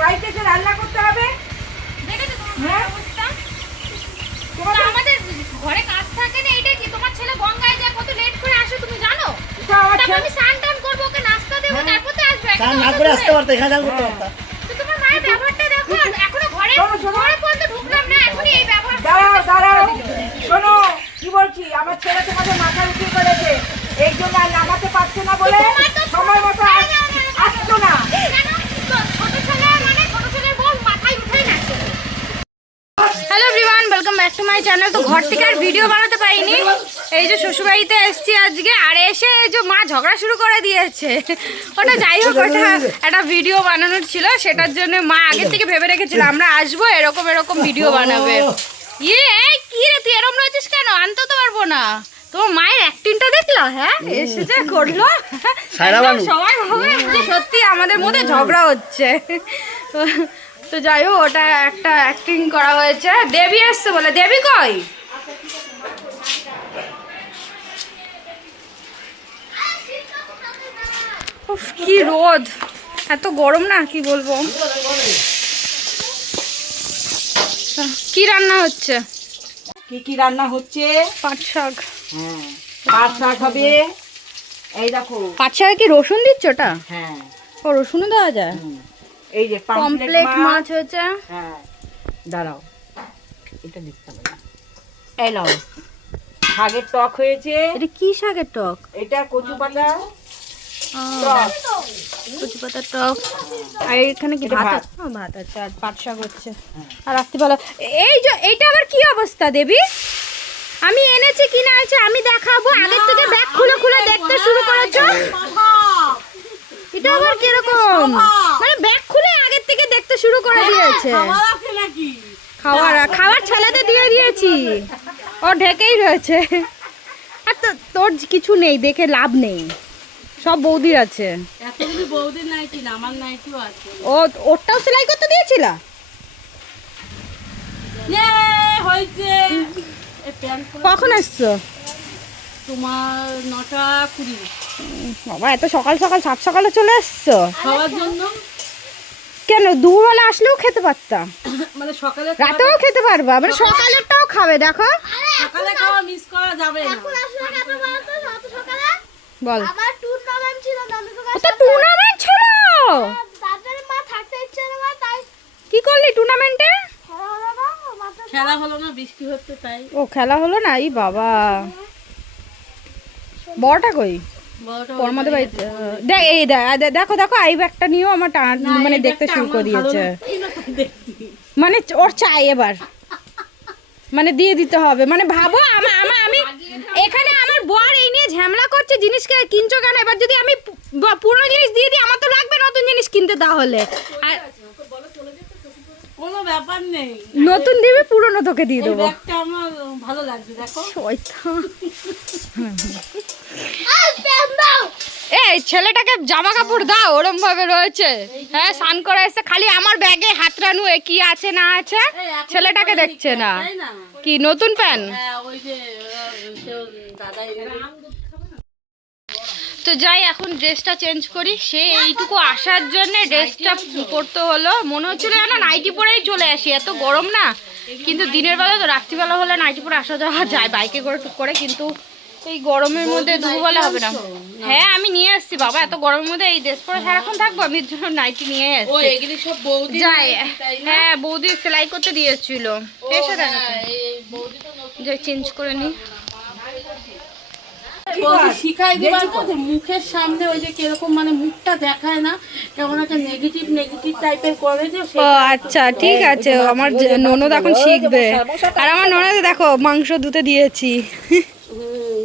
বাড়িতে এসে রান্না করতে হবে। দেখেছো তোমার অবস্থা? তোমার আমাদের ঘরে কাজ থাকে না, এটা কি তোমার ছেলে গঙ্গায় যায় কত লেট করে আসে তুমি জানো? তারপর আমি স্নান টান করবো, ওকে নাস্তা দেবো, তারপর তো আসবে। স্নান না করে আসতে পারতে, এখানে যাও করতে পারতা। তো তোমার মায়ের ব্যবহারটা দেখো, এখনো ঘরে পর্যন্ত ঢুকলাম না, এখনই এই ব্যবহার। দাঁড়াও শোনো কি বলছি, আমার ছেলে তোমাদের মাথা উঁচু করেছে, এই জন্য আর নামাতে পারছে না বলে সময় মতো আসতো না। Hello everyone, welcome back to my channel. তো ঘর থেকে আর ভিডিও বানাতে পারিনি, এই যে শ্বশুরবাড়িতে এসেছি আজকে, আর এসে এই যে মা ঝগড়া শুরু করে দিয়েছে। ওটা যাই হোক, ওটা একটা ভিডিও বানানোর ছিল, সেটার জন্য মা আগে থেকে ভেবে রেখেছিল আমরা আসবো, এরকম এরকম ভিডিও বানাবে। কি রে তুই এরকম রয়েছিস কেন? আনতে তো পারবো না। তোমার মায়ের অ্যাক্টিংটা দেখলো? হ্যাঁ এসে যে করলো, সবাই ভাবে যে সত্যি আমাদের মধ্যে ঝগড়া হচ্ছে। তো যাই হোক, ওটা একটা অ্যাক্টিং করা হয়েছে। দেবী এসছে বলে, দেবী কই? উফ কি রোদ, এত গরম না কি বলবো। কি রান্না হচ্ছে? কি রান্না হচ্ছে? পাট শাক। হ্যাঁ পাট শাক হবে। এই দেখো পাট শাকে কি রসুন দিচ্ছ ওটা? হ্যাঁ ও রসুনও দেওয়া যায়। এই যে পমফ্লেট মাছ হয়েছে। হ্যাঁ দাঁড়াও, এটা দেখতে হবে না। এই নাও শাকের টক হয়েছে। এটা কি শাকের টক? এটা কচু পাতা কচু পাতার টক। আর এখানে কি ভাত আছে? ভাত আছে আর পাট শাক হচ্ছে। আর রাত্রিবেলা এই যে এইটা আবার কি অবস্থা দেবী? আমি এনেছি কিনা আছে আমি দেখাবো, আগের থেকে ব্যাগ খুলে খুলে দেখতে শুরু করেছো। এটা আবার কিরকম, মানে ব্যাগ খুলে আগের থেকে দেখতে শুরু করে দিয়েছে। খাবার ছেলেতে দিয়ে দিয়েছি, ও ঢেকেই রয়েছে। আর তোর কিছু নেই, দেখে লাভ নেই, সব বৌদির আছে। ও ওরটাও সেলাই করতে দিয়েছিল? কখন এসছো? তোমার 9:20। বাবা এত সকাল সকাল, 7 সকালে চলে এসছো খাওয়ার জন্য। কেন দুবেলা আসলেও খেতে পারতাম, মানে সকালে রাতেও খেতে পারবা, মানে সকালেরটাও খাবে। দেখো সকালে খাওয়া মিস করা যাবে না। বল আমার টুর্নামেন্ট ছিল তো টুর্নামেন্ট ছিল, তাদের মা থাকতে ইচ্ছে না, তাই কি করলি টুর্নামেন্টে? খেলা হলো না, বৃষ্টি হচ্ছে তাই। ও খেলা হলো না, এই বাবা। বড়টা কই? পরমাদের বাড়িতে। দেখ এই দেখো দেখো আই ব্যাগটা নিয়েও আমার টানা মানে দেখতে শুরু করে দিয়েছে। মানে ওর চাই এবার, মানে দিয়ে দিতে হবে। মানে ভাবো আমি এখানে আমার বর এই নিয়ে ঝামেলা করছে, জিনিসকে কিনছো কেন? এবার যদি আমি পুরনো জিনিস দিয়ে দিই, আমার তো লাগবে নতুন জিনিস কিনতে, তাহলে আর কোনো ব্যাপার নেই, নতুন দিবি পুরনো তোকে দিয়ে দেবো। ব্যাগটা আমার ভালো লাগছে দেখো। এই ছেলেটাকে জামা কাপড় দাও, ওরম ভাবে রয়েছে। হ্যাঁ স্নান করে এসে খালি আমার ব্যাগে হাত রানু কি আছে না আছে, ছেলেটাকে দেখছে না। কি নতুন প্যান্ট? তো যাই এখন ড্রেসটা চেঞ্জ করি। সে এইটুকু আসার জন্য ড্রেসটা পরতে হলো, মনে হচ্ছিল না নাইটি পরেই চলে আসি, এত গরম না। কিন্তু দিনের বেলা তো, রাত্রিবেলা হলে নাইটি পরে আসা যাওয়া যায় বাইকে করে টুক করে, কিন্তু এই গরমের মধ্যে দুপুরবেলা হবে না। হ্যাঁ আমি নিয়ে এসেছি বাবা, এত গরমের মধ্যে এই ড্রেস পরে সারাক্ষণ থাকবো, আমি এর জন্য নাইটি নিয়ে এসেছি। যাই হ্যাঁ বৌদি সেলাই করতে দিয়েছিল, এসে দেখা যাই চেঞ্জ করে নি। শিখাই দিবার যে মুখের সামনে ওই যে কিরকম মানে মুখটা দেখায় না, কেমন একটা নেগেটিভ টাইপের করে যে। ও আচ্ছা ঠিক আছে, আমার ননদ এখন শিখবে। আর আমার ননদ দেখো মাংস ধুতে দিয়েছি।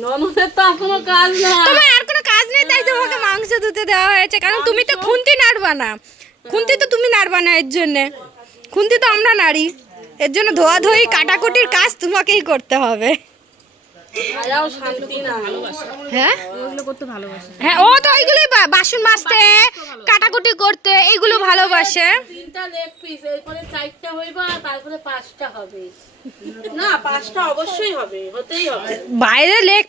ননদের তো এখনো কাজ না, তোমার আর কোনো কাজ নেই তাই তোমাকে মাংস ধুতে দেওয়া হয়েছে, কারণ তুমি তো খুন্তি নাড়বা না। খুন্তি তো তুমি নাড়বা না, এর জন্য খুন্তি তো আমরা নাড়ি, এর জন্য ধোয়াধুয়ি কাটাকুটির কাজ তোমাকেই করতে হবে। হ্যাঁ হ্যাঁ ও তো ওইগুলোই বাসন মাজতে কাটাকুটি করতে এইগুলো ভালোবাসে। 3টা লেগ পিস, এরপরে 4টা হইবা, তারপরে 5টা হবে। না 5টা অবশ্যই হবে, হতেই হবে। বাইরে লেগ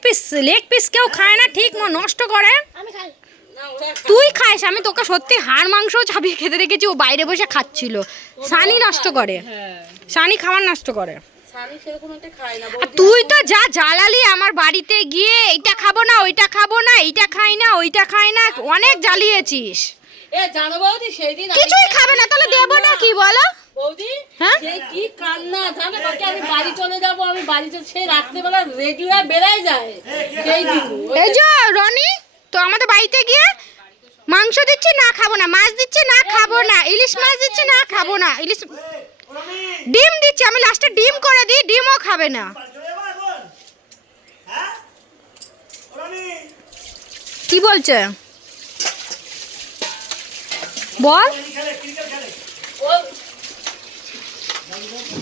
পিস কেউ খায় না, ঠিক নষ্ট করে। আমি খাই। তুই খাস, আমি তোকে সত্যি হাড় মাংস চাপিয়ে খেতে দেখেছি, ও বাইরে বসে খাচ্ছিল। সানি নষ্ট করে, সানি খাবার নষ্ট করে। স্বামী সেরকম একটা খায় না। আর তুই তো যা জ্বালালি আমার বাড়িতে গিয়ে, এইটা খাবো না, ওইটা খাবো না, এইটা খাই না, ওইটা খাই না, অনেক জ্বালিয়েছিস। এ জানো বৌদি সেই দিন কিছুই খাবে না, তাহলে দেবো না কি বলো? বৌদি হ্যাঁ? সেই কি কান্না জানো বাকি, আমি বাড়ি চলে যাব, আমি বাড়ি চলে সেই রাত্রেবেলা রেডি হয়ে বেড়াই যায় সেই দিন। এই যে রনি তো আমাদের বাড়িতে গিয়ে মাংস দিচ্ছে না খাবো না, মাছ দিচ্ছে না খাবো না, ইলিশ মাছ দিচ্ছে না খাবো না, ইলিশ ডিম দিচ্ছে, আমি লাস্টে ডিম করে দিই, ডিমও খাবে না। কি বলছে বল?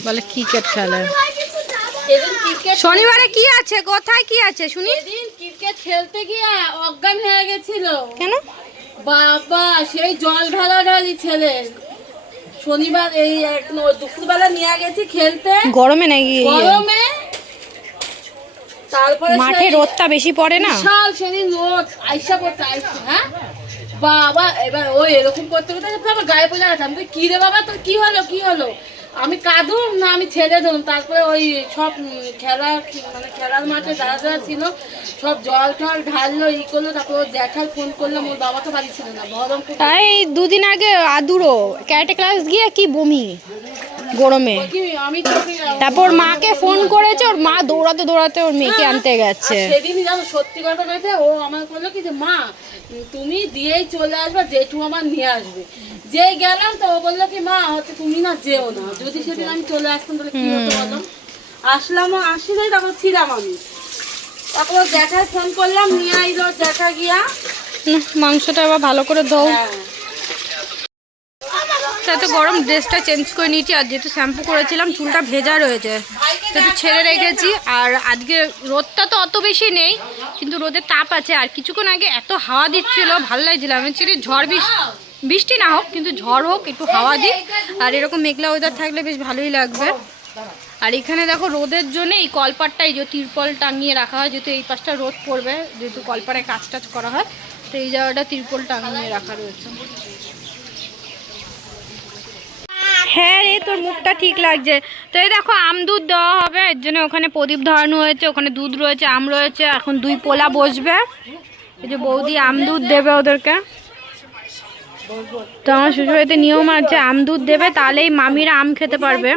বলে ক্রিকেট খেলে। সেদিন ক্রিকেট শনিবারে কি আছে, কোথায় কি আছে শুনি? সেদিন ক্রিকেট খেলতে গিয়ে অজ্ঞান হয়ে গেছিল। কেন? বাবা সেই জল ঢালাঢালি ছেলে। শনিবার এই দুপুরবেলা নিয়ে গেছি খেলতে গরমে নাকি? গরমে, তারপরে মাঠে সেই রোদটা বেশি পড়ে না? বিশাল সেদিন রোদ আইসা পড়তে আইসা, হ্যাঁ বাবা এবার ও এরকম করতে করতে আমার গায়ে পড়ে গেছে। আমি কি রে বাবা তোর কি হলো কি হলো, আমি কাঁদুম না আমি ছেড়ে দিলাম। তারপরে ওই সব মানে খেলার মাঠে যারা যারা ছিল সব জল টল ঢাললো ই করলো। তারপর ওর জ্যাঠার ফোন করলাম, ওর বাবা তো বাড়ি ছিল না, বহরমপুর। তাই দুদিন আগে আদুরো ক্যারাটে ক্লাস গিয়ে কি বমি গরমে, আমি তোকে তারপর মাকে ফোন করেছে, ওর মা দৌড়াতে দৌড়াতে ওর মেয়েকে আনতে গেছে। সেদিনই জানো সত্যি কথা বলতে ও আমার বললো কি যে মা তুমি দিয়েই চলে আসবে, জেঠু আমার নিয়ে আসবে। যে গেলাম তো ও বললো কি মা হচ্ছে তুমি না যেও না, যদি সেদিন আমি চলে আসতাম তাহলে কি হতো বলো। আসলামও আসি নাই, তারপর ছিলাম আমি। তারপর দেখায় ফোন করলাম, নিয়ে আইলো দেখা গিয়া। মাংসটা আবার ভালো করে দাও। হ্যাঁ তাই তো গরম, ড্রেসটা চেঞ্জ করে নিয়েছি, আর যেহেতু শ্যাম্পু করেছিলাম চুলটা ভেজা রয়েছে তো একটু ছেড়ে রেখেছি। আর আজকে রোদটা তো অত বেশি নেই, কিন্তু রোদের তাপ আছে। আর কিছুক্ষণ আগে এত হাওয়া দিচ্ছিল, ভালো লাগছিল। আমি চিনি ঝড় বৃষ্টি না হোক, কিন্তু ঝড় হোক, একটু হাওয়া দিক, আর এরকম মেঘলা ওয়েদার থাকলে বেশ ভালোই লাগবে। আর এখানে দেখো রোদের জন্য এই কলপাটটা, এই যে তিরপল টাঙিয়ে রাখা হয়, যেহেতু এই পাশটা রোদ পড়বে, যেহেতু কলপাড়ায় কাজ টাজ করা হয়, তো এই জায়গাটা তিরপল টাঙিয়ে রাখা রয়েছে। হ্যাঁ রে, তোর মুখটা ঠিক লাগছে। তো এই দেখো আম দুধ দেওয়া হবে, এর জন্য ওখানে প্রদীপ ধরানো হয়েছে, ওখানে দুধ রয়েছে, আম রয়েছে। এখন 2 পোলা বসবে, এই যে বৌদি আম দুধ দেবে ওদেরকে। তো আমার শ্বশুরবাড়িতে নিয়ম আছে, আম দুধ দেবে, তাহলেই মামিরা আম খেতে পারবে।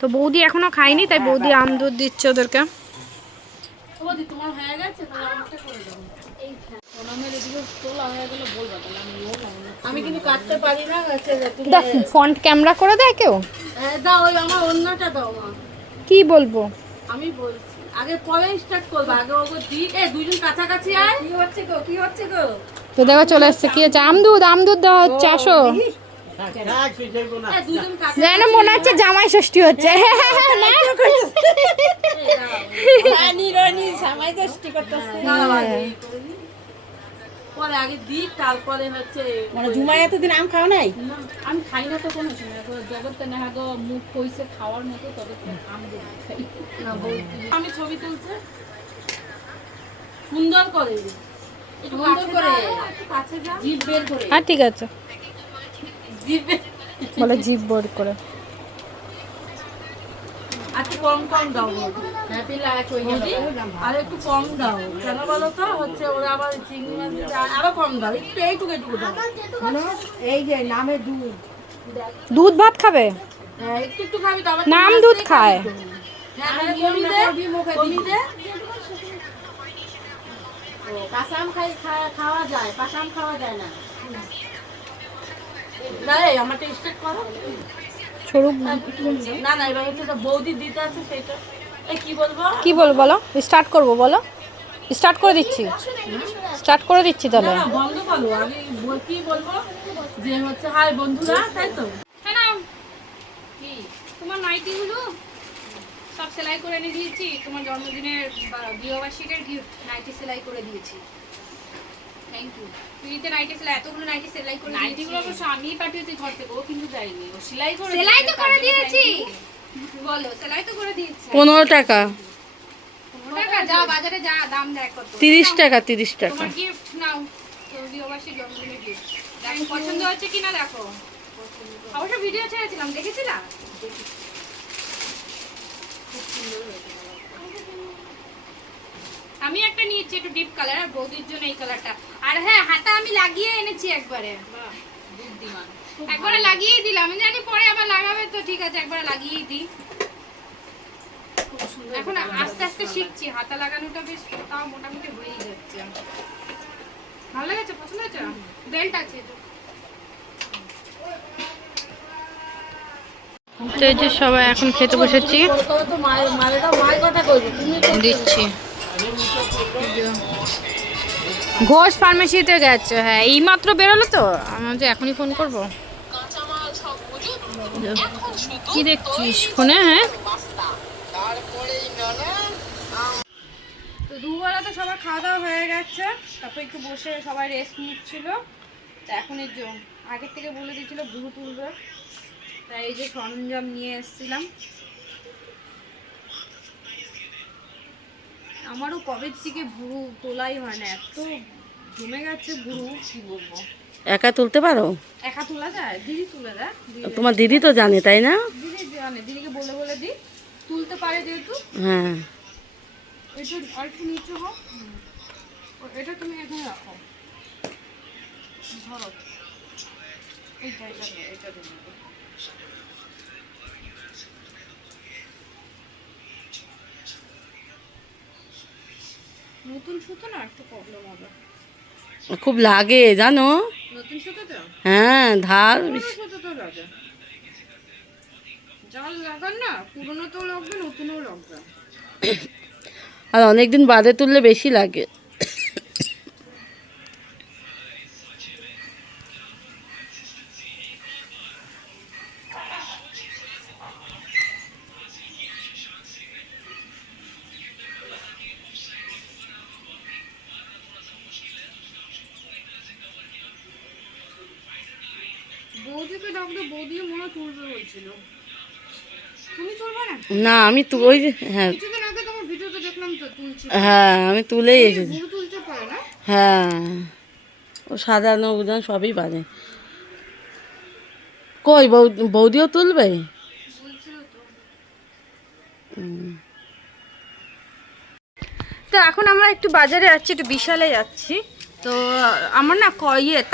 তো বৌদি এখনো খায়নি, তাই বৌদি আম দুধ দিচ্ছে ওদেরকে। বৌদি তোমার হয়ে গেছে, তাহলে আমাকে করে দাও। আমি কিন্তু কাটতে পারি না। দেখ ফন্ট ক্যামেরা করে দেয় কেউ। দাও ওই আমার অন্যটা দাও মা। কি বলবো আমি বলছি আগে পরে স্টার্ট করবো, আগে ওগো দি দুজন কাছাকাছি আয়। কি হচ্ছে গো কি হচ্ছে গো? তো দেখো চলে এসছে, কি হচ্ছে? আম দুধ দেওয়া হচ্ছে, আসো। দুজন কাছে যেন মনে হচ্ছে জামাই ষষ্ঠী হচ্ছে। পরে আগে দিই, তারপরে হচ্ছে মানে জুমাই এতদিন আম খাও নাই? না, আমি খাই না তো কোনো সময়। জগৎটা না গো মুখ হইছে খাওয়ার মতো, তবে আম দুধ খাই না। আমি ছবি তুলছে সুন্দর করে, একটু সুন্দর করে কাছে যা, জিভ বের করে। হ্যাঁ ঠিক আছে, জিভ বের বলে জিভ বোর্ড করে। একটু কম কম দাও হ্যাপি লাইফ হয়ে গেল, আর একটু কম দাও। কেন বলো তো হচ্ছে ওরা আবার চিংড়ি মাছ দিতে, আরো কম দাও, একটু এইটুকু দাও। এই যে নামে দুধ, দুধ ভাত খাবে? হ্যাঁ একটু একটু খাবি তো, আবার নাম দুধ খায়। হ্যাঁ তাহলে কমি দে, কমি দে। কাঁচাম খাওয়া যায়, পাকাম খাওয়া যায় না। না এই আমারটা স্টার্ট করো। স্বরূপ না না এবার হচ্ছে তো বৌদি দিতে আছে সেটা। এই কি বলবো? কি বলবো বলো? স্টার্ট করবো বলো? স্টার্ট করে দিচ্ছি, স্টার্ট করে দিচ্ছি তাহলে। না বন্ধ করো, আমি কি বলবো যে হচ্ছে হাই বন্ধুরা, তাই তো। কি তোমার নাইটিগুলো সব সেলাই করে এনে দিয়েছি, তোমার জন্মদিনের বিবাহবার্ষিকের গিফট নাইটি সেলাই করে দিয়েছি। Thank you. ফ্রিতে নাইটি সেলাই, এতগুলো নাইটি সেলাই করে দিয়েছি। নাইটিগুলো অবশ্য আমিই পাঠিয়েছি ঘর থেকে, ও কিন্তু যায়নি, ও সেলাই করে সেলাই তো করে দিয়েছি, বলো সেলাই তো করে দিয়েছি। 15 টাকা 15 টাকা, যা বাজারে যা দাম দেখ কত। 30 টাকা 30 টাকা। তোমার গিফট নাও, তো বিবাহবার্ষিকী মাসির জন্মদিনের গিফট। দেখো পছন্দ হচ্ছে কিনা দেখো। অবশ্য ভিডিও ছেড়েছিলাম, দেখেছিলা? আমি একটা নিয়েছি একটু ডিপ কালার, আর বৌদির জন্য এই কালারটা। আর হ্যাঁ, হাতা আমি লাগিয়ে এনেছি একবারে। একবারে লাগিয়েই দিলাম, আমি জানি পরে আবার লাগাবে, তো ঠিক আছে একবারে লাগিয়েই দিই। এখন আস্তে আস্তে শিখছি, হাতা লাগানোটা বেশ তাও মোটামুটি হয়েই যাচ্ছে। ভালো লেগেছে? পছন্দ হয়েছে? বেল্ট আছে তো। তো এই যে সবাই এখন খেতে বসেছি, তো মায়ের কথা কইছো তুমি দিচ্ছি। ঘোষ ফার্মেসিতে গেছে, হ্যাঁ এইমাত্র বেরোলো তো, আমার যে এখনই ফোন করবো। কি দেখছিস ফোনে? হ্যাঁ, তো দুবেলা তো সবার খাওয়া দাওয়া হয়ে গেছে, তারপর একটু বসে সবাই রেস্ট নিচ্ছিল। তা এখন এর জন্য আগের থেকে বলে দিয়েছিল ভুরু তুলবে, তাই এই যে সরঞ্জাম নিয়ে এসেছিলাম। আমারও কবের থেকে ভুরু তোলাই হয় না, এত জমে গেছে ভুরু, কি বলবো। একা তুলতে পারো? একা তোলা যায়? দিদি তুলে দেয়। তোমার দিদি তো জানে, তাই না? দিদি জানে, দিদিকে বলে বলে দিই, তুলতে পারে যেহেতু। হ্যাঁ। একটু অল্প নিচু হোক, এটা তুমি এখানে রাখো, ধরো এইটা এটা নিয়ে, এটা দিয়ে নেবো। নতুন সুতো না, একটু প্রবলেম হবে। খুব লাগে জানো। নতুন সুতো তো, হ্যাঁ, ধার পুরনো সুতো তো লাগে, যা লাগার না, পুরনো তো লাগবে, নতুনও লাগবে। আর অনেকদিন বাদে তুললে বেশি লাগে। বৌদিকে ডাকলে বৌদিও মনে হয় তুলবে বলছিল, তুমি তুলবে না? না আমি তো ওই যে, হ্যাঁ কিছুদিন আগে তোমার ভিডিওতে দেখলাম তো তুলছি, হ্যাঁ আমি তুলেই এসেছি। ভুরু তুলতে পারে না? হ্যাঁ, ও সাজানো উজান সবই পারে। কই বৌদিও তুলবে? তো এখন আমরা একটু বাজারে যাচ্ছি, একটু বিশালে যাচ্ছি। তো আমার না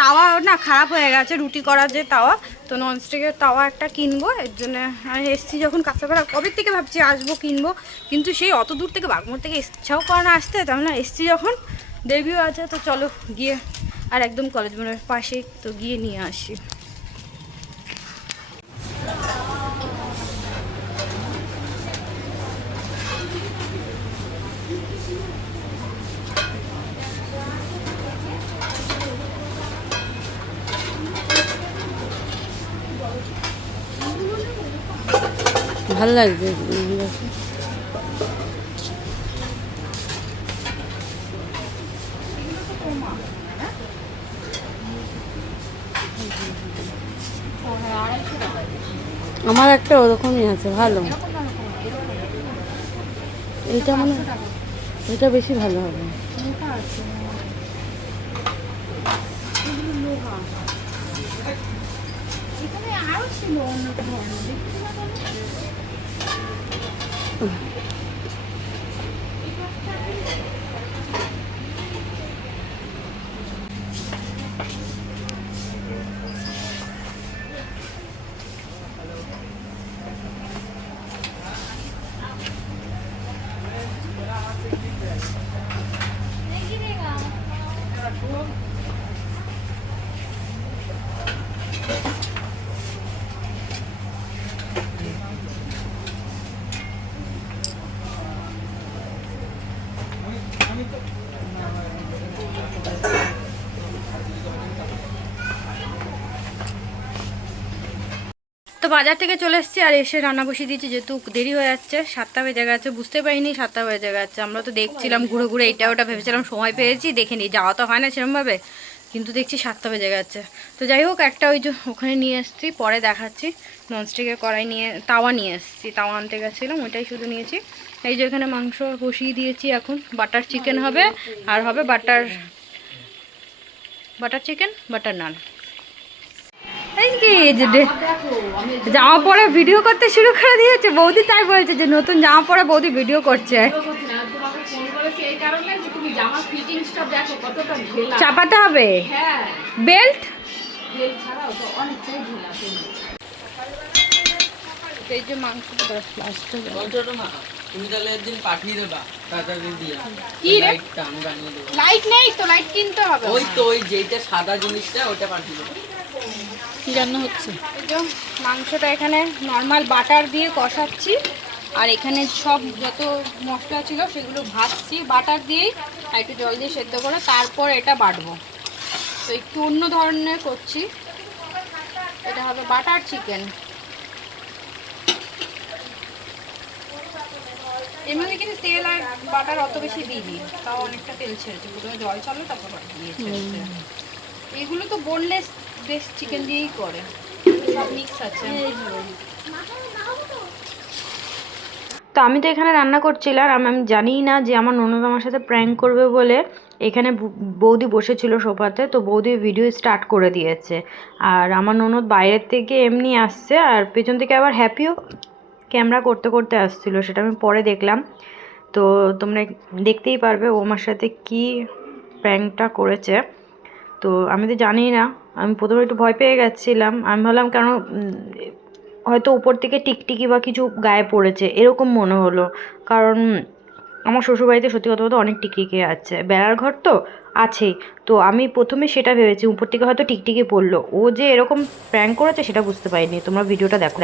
তাওয়া না খারাপ হয়ে গেছে, রুটি করার যে তাওয়া, তো ননস্টিকের তাওয়া একটা কিনবো। এর জন্য আমি এসছি যখন কাঁচাপাড়া, কবে থেকে ভাবছি আসবো কিনবো, কিন্তু সেই অত দূর থেকে বাগমোড় থেকে ইচ্ছাও করে না আসতে, তেমন এসছি যখন, দেবীও আছে, তো চলো গিয়ে, আর একদম কলেজ মোড়ের পাশেই, তো গিয়ে নিয়ে আসি। ভালো লাগবে। আমার একটা ওরকমই আছে, ভালো। এটা মানে এটা বেশি ভালো হবে। এখানে আরও ছিল অন্য ধরনের, দেখছি না তুমি? তো বাজার থেকে চলে এসেছি, আর এসে রান্না বসিয়ে দিয়েছি, যেহেতু দেরি হয়ে যাচ্ছে, 7টা বেজে গেছে, বুঝতে পারিনি 7টা বেজে গেছে। আমরা তো দেখছিলাম ঘুরে ঘুরে, এটা ওটা ভেবেছিলাম সময় পেয়েছি, দেখে নিই, যাওয়া তো হয় না সেরকমভাবে, কিন্তু দেখছি 7টা বেজে গেছে। তো যাই হোক, একটা ওই যে ওখানে নিয়ে এসেছি, পরে দেখাচ্ছি। ননস্টিকের কড়াই তাওয়া নিয়ে এসেছি, তাওয়া আনতে গেছিলাম, ওইটাই শুধু নিয়েছি। এই যে এখানে মাংস বসিয়ে দিয়েছি, এখন বাটার চিকেন হবে, আর হবে বাটার বাটার চিকেন, বাটার নান। এই কি জামা পরে ভিডিও করতে শুরু করে দিয়েছে বৌদি, তাই বলছে যে নতুন জামা পরে বৌদি ভিডিও করছে। চাপাতে হবে বেল্ট। এই যে মাংসটা তুমি তাহলে একদিন পাঠিয়ে দেবা টাকাটা দিয়ে। কি রে? লাইটটা আমি বানিয়ে দেবো। লাইট নেই তো, লাইট কিনতে হবে। ওই তো ওই যেইটা সাদা জিনিসটা ওটা পাঠিয়ে দেবো। কি রান্না হচ্ছে? এই যে মাংসটা এখানে নর্মাল বাটার দিয়ে কষাচ্ছি, আর এখানে সব যত মশলা ছিল সেগুলো ভাজছি বাটার দিয়েই, আর একটু জল দিয়ে সেদ্ধ করে তারপর এটা বাটবো। তো একটু অন্য ধরনের করছি, এটা হবে বাটার চিকেন। এর মধ্যে কিন্তু তেল আর বাটার অত বেশি দিইনি, তাও অনেকটা তেল ছেড়েছে। প্রথমে জল চালো তারপর বাটার দিয়েছে। এগুলো তো বোনলেস বেশ চিকেন দিয়েই করে, সব মিক্স আছে। তো আমি তো এখানে রান্না করছিলাম, আর আমি জানিই না যে আমার ননদ আমার সাথে প্র্যাঙ্ক করবে বলে এখানে বৌদি বসেছিল সোফাতে, তো বৌদি ভিডিও স্টার্ট করে দিয়েছে। আর আমার ননদ বাইরের থেকে এমনি আসছে, আর পেছন থেকে আবার হ্যাপিও ক্যামেরা করতে করতে আসছিল, সেটা আমি পরে দেখলাম। তো তোমরা দেখতেই পারবে ও আমার সাথে কী প্র্যাঙ্কটা করেছে। তো আমি তো জানি না, আমি প্রথমে একটু ভয় পেয়ে গেছিলাম। আমি ভাবলাম কেন হয়তো উপর থেকে টিকটিকি বা কিছু গায়ে পড়েছে এরকম মনে হলো, কারণ আমার শ্বশুরবাড়িতে সত্যি কথা বলতে অনেক টিকটিকি আছে, বেড়ার ঘর তো আছেই। তো আমি প্রথমে সেটা ভেবেছি উপর থেকে হয়তো টিকটিকি পড়লো, ও যে এরকম প্র্যাঙ্ক করেছে সেটা বুঝতে পারিনি। তোমরা ভিডিওটা দেখো।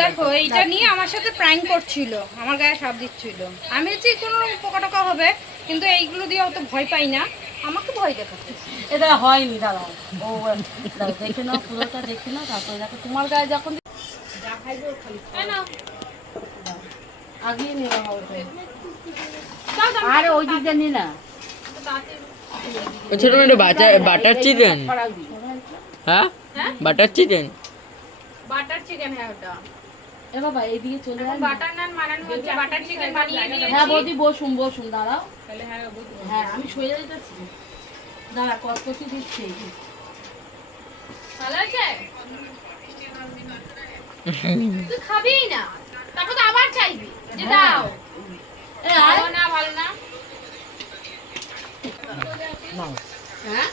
দেখো এইটা নিয়ে আমার সাথে প্র্যাঙ্ক করছিল, আমার গায়ে সাপ দিচ্ছিল। আমি হচ্ছে কোনো পোকা টোকা হবে, কিন্তু এইগুলো দিয়ে অত ভয় পাই না, আমাকে ভয় দেখাচ্ছে। এটা হয়নি, দাঁড়াও ও দেখে নাও, পুরোটা দেখে নাও, তারপরে দেখো তোমার গায়ে যখন আগিয়ে নেওয়া হবে। আর ওই দিকটা নি না, ছোট ছোট বাটার চিকেন। হ্যাঁ বাটার চিকেন, বাটার চিকেন। হ্যাঁ ওটা এ বাবা এইদিকে চলে আসবে। বাটার নান বানানো হচ্ছে, বাটার চিকেন বানিয়ে নিয়েছি। হ্যাঁ বৌদি বসুন বসুন, দাঁড়াও। হ্যাঁ আমি শুয়ে যাইতেছি, দাঁড়া কত দিচ্ছি। ভালো আছে? তুই খাবিই না, তারপর তো আবার চাইবি যে দাও। ভালো না, ভালো না। হ্যাঁ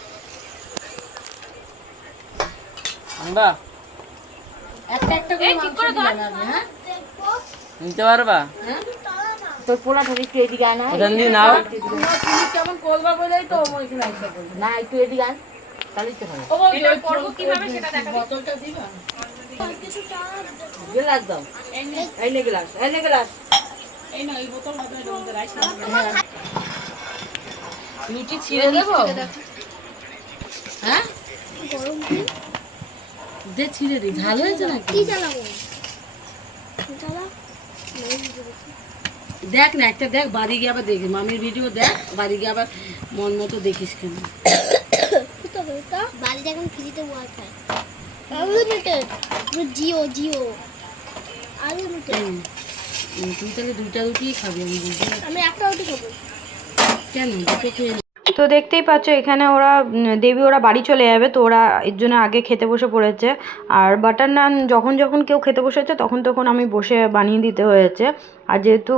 আনবা একটা একটা করে মাংস দিলাম আমি। হ্যাঁ নিতে পারবা? তোর পোলাটা একটু এদিকে আয় না। ওখান দিয়ে নাও। তুমি কেমন করবা বলেই তো আমার এখানে আইসা বলি না, একটু এদিকে আয় তাহলেই তো হবে। এটা করব কিভাবে সেটা দেখাবো। বোতলটা দিবা, গ্লাস দাও। এই নে গ্লাস, এই নে গ্লাস। এই না এই বোতল হবে এর মধ্যে রাইস। লুচি ছিঁড়ে দেবো? হ্যাঁ গরম কি দে ছিঁড়ে দি, ঝাল হয়েছে নাকি? কি জ্বালাবো জ্বালা দেখ না একটা দেখ, বাড়ি গিয়ে আবার দেখি মামির ভিডিও দেখ, বাড়ি গিয়ে আবার মন মতো দেখিস কেন। বাড়িতে এখন ফ্রিতে ওয়াইফাই আনলিমিটেড, জিও আনলিমিটেড। তুই তাহলে দুইটা রুটিই খাবি, আমি বলছি। আমি একটা রুটি খাবো। কেন দুটো খেয়ে নে। তো দেখতেই পাচ্ছ এখানে ওরা দেবী ওরা বাড়ি চলে যাবে, তো ওরা এর জন্য আগে খেতে বসে পড়েছে। আর বাটার নান যখন যখন কেউ খেতে বসেছে তখন তখন আমি বসে বানিয়ে দিতে হয়েছে। আর যেহেতু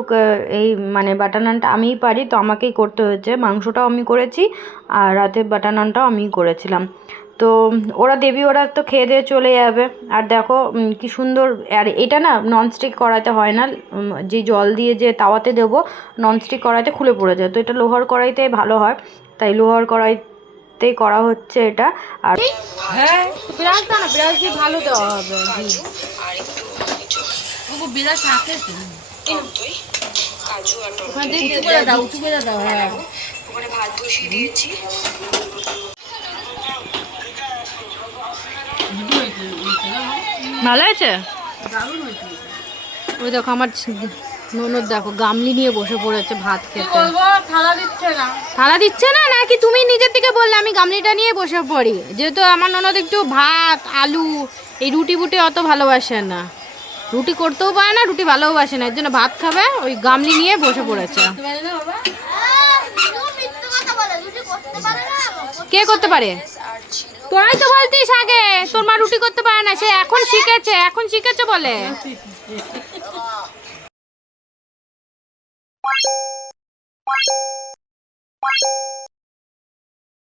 এই মানে বাটার নানটা আমিই পারি, তো আমাকেই করতে হয়েছে। মাংসটাও আমি করেছি, আর রাতে বাটার নানটাও আমিই করেছিলাম। তো ওরা দেবী ওরা তো খেয়ে দিয়ে চলে যাবে। আর দেখো কি সুন্দর। আর এটা না ননস্টিক কড়াইতে হয় না, যে জল দিয়ে যে তাওয়াতে দেবো ননস্টিক কড়াইতে খুলে পড়ে যায়, তো এটা লোহার কড়াইতে ভালো হয়, তাই লোহার কড়াইতেই করা হচ্ছে এটা। আর হ্যাঁ বিরাজ না, বিরাজ দিয়ে ভালো দেওয়া হবে। বিরাট আছে তো ওখানে উঁচু করে দাও, উঁচু করে দাও। হ্যাঁ ওখানে ভাত বসিয়ে দিয়েছি। ভালো আছে, দারুণ হয়েছে। ওই দেখো আমার ননদ দেখো গামলি নিয়ে বসে পড়েছে ভাত খেতে। থালা দিচ্ছে না, থালা দিচ্ছে না নাকি তুমি নিজের থেকে বললে আমি গামলিটা নিয়ে বসে পড়ি? যেহেতু আমার ননদ একটু ভাত আলু এই রুটি বুটি অত ভালোবাসে না, রুটি করতেও পারে না, রুটি ভালোবাসে না, এর জন্য ভাত খাবে ওই গামলি নিয়ে বসে পড়েছে। মিথ্যে কথা বলে, রুটি করতে পারে না। কে করতে পারে? তোরাই তো বলতিস আগে তোর মা রুটি করতে পারে না, সে এখন শিখেছে বলে।